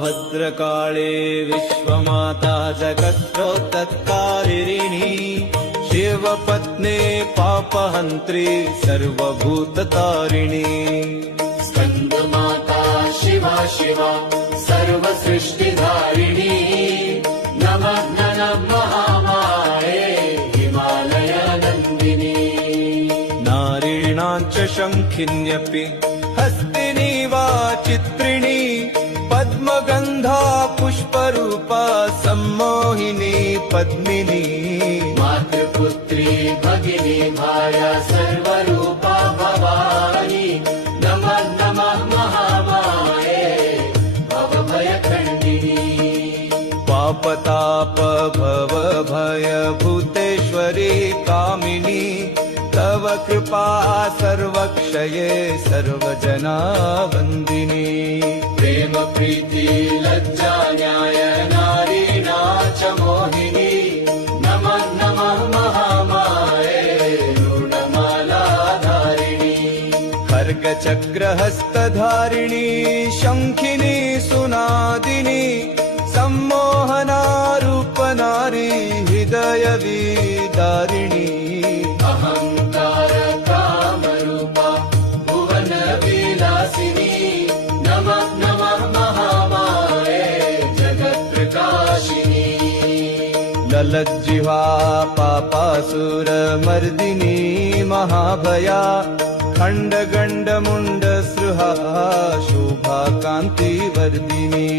भद्रकाळे विश्वमाता जगत्रोत्तत्कारिणी शिवपत्नी पापहन्त्री सर्वभूततारिणी स्कन्दमाता शिवा शिवा सर्वसृष्टिधारिणी नमः नमः महामाये हिमालयनन्दिनी नारीणां च शङ्खिन्यपि हस्तिनी वा चित्रिणी पद्मगन्धा पुष्परूपा सम्मोहिनी पद्मिनी मातृपुत्री भगिनी भाया सर्वरूपा भवानी नमः नमः महामाये भवभयखण्डिनी पापताप भव भय भूतेश्वरी कामिनी तव कृपा सर्वक्षये सर्वजना वन्दिनी प्रेम प्रीति लज्जा न्याय नारीणा च मोहिनी नमः नमः महामाये ऋणमालाधारिणी खड्गचक्रहस्तधारिणी शङ्खिनी सुनादिनी सम्मोहना रूपनारी हृदयविदारिणी अहङ्कार कामरूपा भुवनविलासिनी नमः नमः महामाये जगत्प्रकाशिनी ललज्जिह्वा पापासुरमर्दिनी महाभया खण्डगण्डमुण्डसृहा शोभा कान्तिवर्धिनी